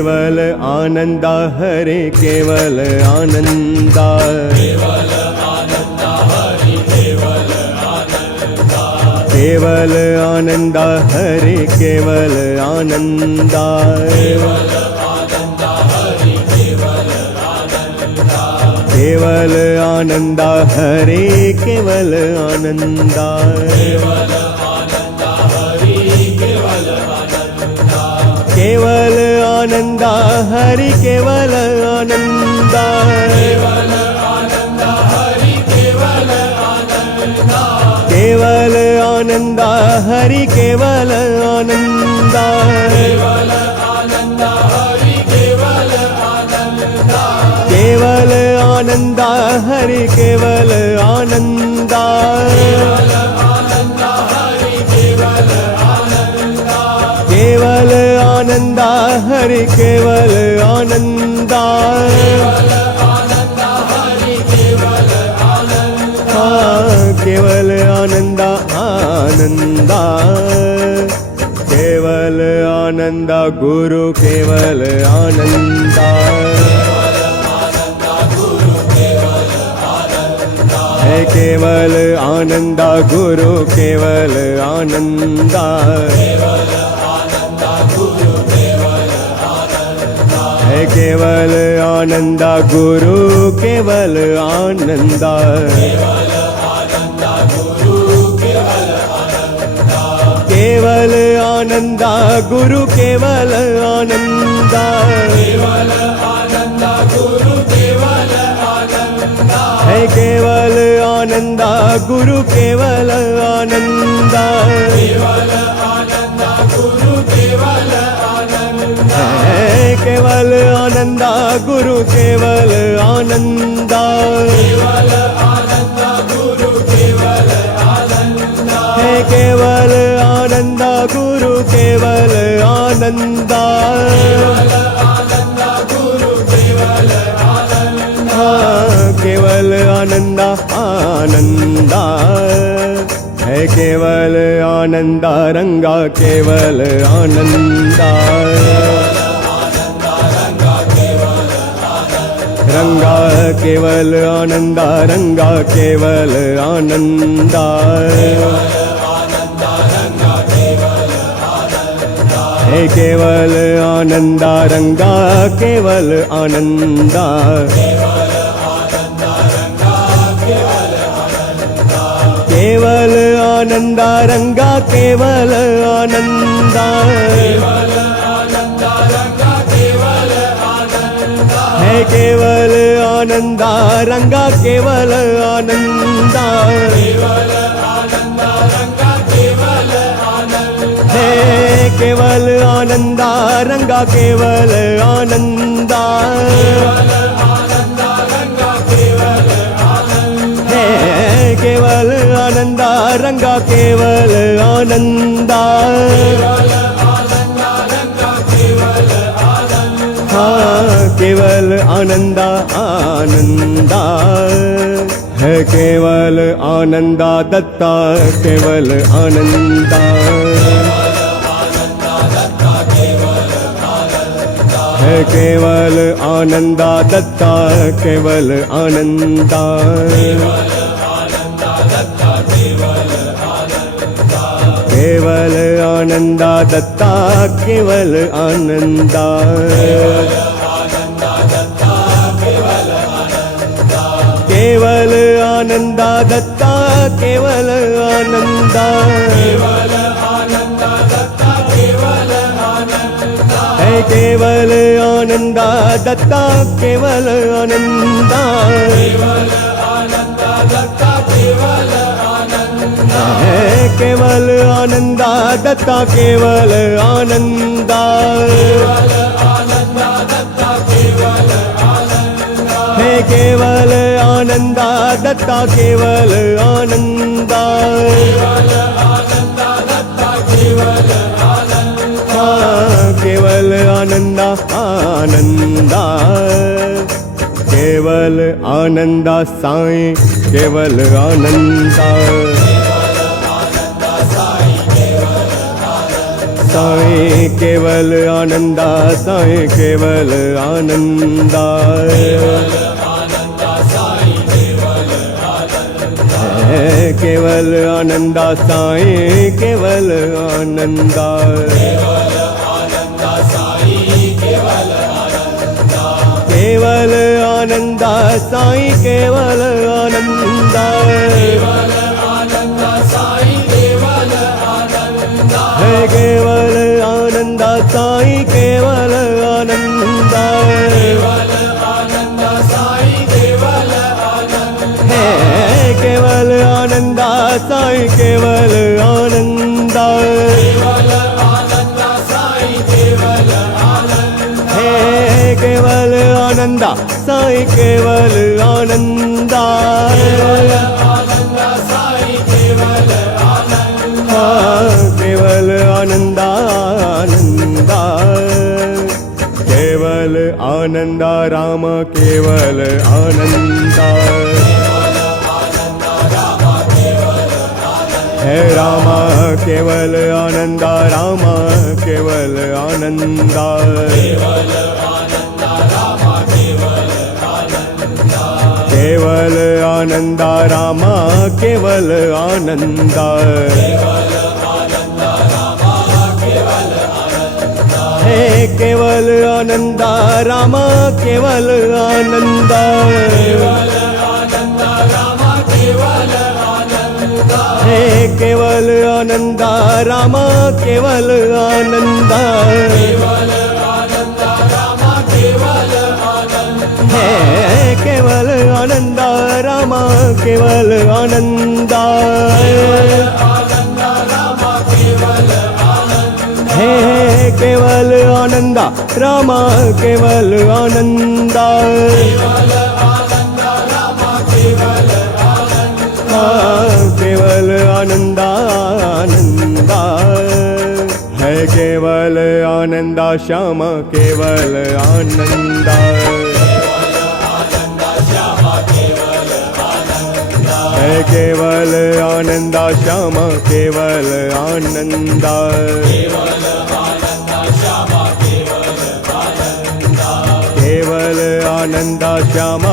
केवल आनंदा हरे केवल आनंदा, केवल आनंदा हरि केवल आनंदा, केवल आनंदा हरे केवल आनंदा, केवल आनंदा हरि केवल आनंदा, केवल आनंदा हरे केवल आनंदा, केवल आनंदा हरि केवल आनंदा, केवल आनंदा हरि केवल आनंदा, केवल आनंदा हरि केवल आनंदा, केवल आनंदा हरि केवल आनंदा, केवल आनंदा हरि केवल आनंदा, केवल आनंदा हरि केवल आनंदा, केवल आनंदा हरि केवल आनंदा, केवल आनंदा हरि केवल आनंदा, केवल आनंदा हरि केवल आनंदा, केवल आनंदा आनंदा, केवल आनंदा गुरु केवल आनंदा, है केवल आनंदा गुरु केवल आनंदा, है केवल आनंदा गुरु केवल आनंदा, केवल आनंदा गुरु केवल आनंदा, केवल आनंदा गुरु केवल आनंदा, है केवल आनंदा गुरु केवल आनंदा, केवल आनंदा गुरु केवल आनंदा, है केवल आनंदा गुरु केवल आनंदा, केवल आनंदा गुरु केवल आनंदा, है केवल आनंदा गुरु केवल आनंदा, केवल आनंदा गुरु केवल आनंदा, केवल आनंदा आनंदा, है केवल आनंदा रंगा केवल आनंदा, रंगा केवल आनंदा रंगा केवल आनंदा, है केवल आनंदा रंगा केवल आनंदा, केवल आनंदा रंगा केवल आनंदा, है केवल आनंदा रंगा केवल आनंदा, है केवल आनंदा रंगा केवल आनंदा, है केवल आनंदा रंगा केवल आनंदा, केवल आनंदा आनंदा, है केवल आनंदा दत्ता केवल आनंदा, है केवल आनंदा दत्ता केवल आनंदा, केवल आनंदा दत्ता केवल आनंदा, केवल आनंदा दत्ता केवल आनंदा, है केवल आनंदा दत्ता केवल आनंदा, है केवल आनंदा दत्ता केवल आनंदा, है केवल आनंदा दत्ता केवल आनंदा, केवल आनंदा आनंदा, केवल आनंदा साईं केवल आनंदा, साईं केवल आनंदा साईं केवल आनंदा केवल आनंदा साईं केवल आनंदा केवल आनंदा साईं केवल आनंदा है केवल आनंदा साईं केवल आनंदा है केवल आनंदा साईं केवल आनंदा है केवल आनंदा साईं केवल आनंदा केवल आनंदा आनंदा केवल आनंदा राम केवल आनंदा है रामा केवल आनंदा रामा केवल आनंदा केवल आनंदा रामा केवल आनंदा है केवल आनंदा रामा केवल आनंदा है केवल आनंदा रामा केवल आनंदा है केवल आनंदा रामा केवल आनंदा है केवल आनंदा रामा केवल आनंदा केवल आनंदा आनंदा है केवल आनंदा श्याम केवल आनंदा है केवल आनंदा श्याम केवल आनंदा केवल आनंदा श्याम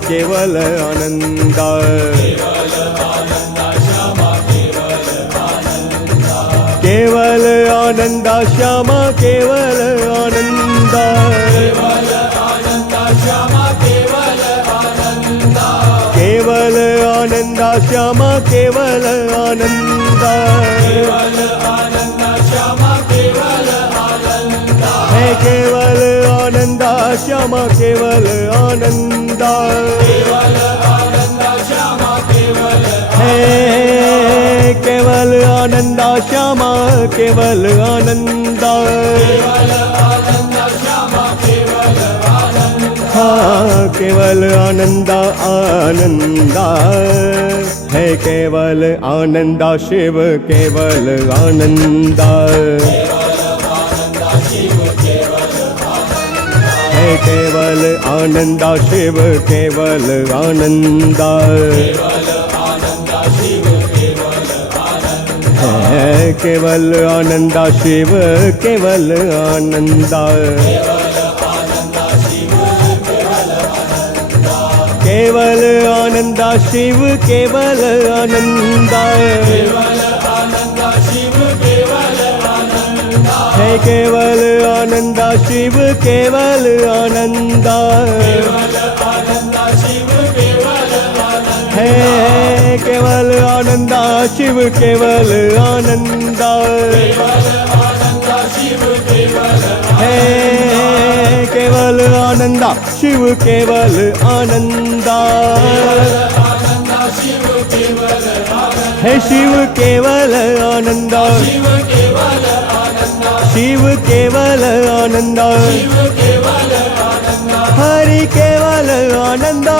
केवल आनंदा केवल आनंदा श्याम केवल आनंदा केवल आनंदा श्याम केवल आनंदा है केवल आनंदा श्याम केवल आनंदा है केवल आनंदा श्याम केवल आनंदा हाँ केवल आनंदा आनंदा है केवल आनंदा शिव केवल आनंदा है केवल आनंदा शिव केवल आनंदा है केवल आनंदा शिव केवल आनंदा केवल आनंदा शिव केवल आनंदा है केवल आनंदा शिव केवल आनंदा है केवल आनंदा शिव केवल आनंदा है केवल आनंदा शिव केवल आनंदा है शिव केवल आनंदा शिव केवल आनंदा हरि केवल आनंदा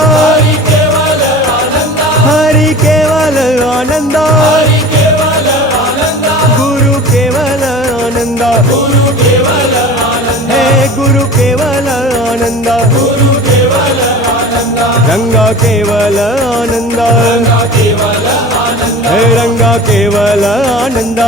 हरि केवल आनंदा गुरु केवल आनंदा है गुरु केवल आनंदा रंगा केवल आनंदा है रंगा केवल आनंदा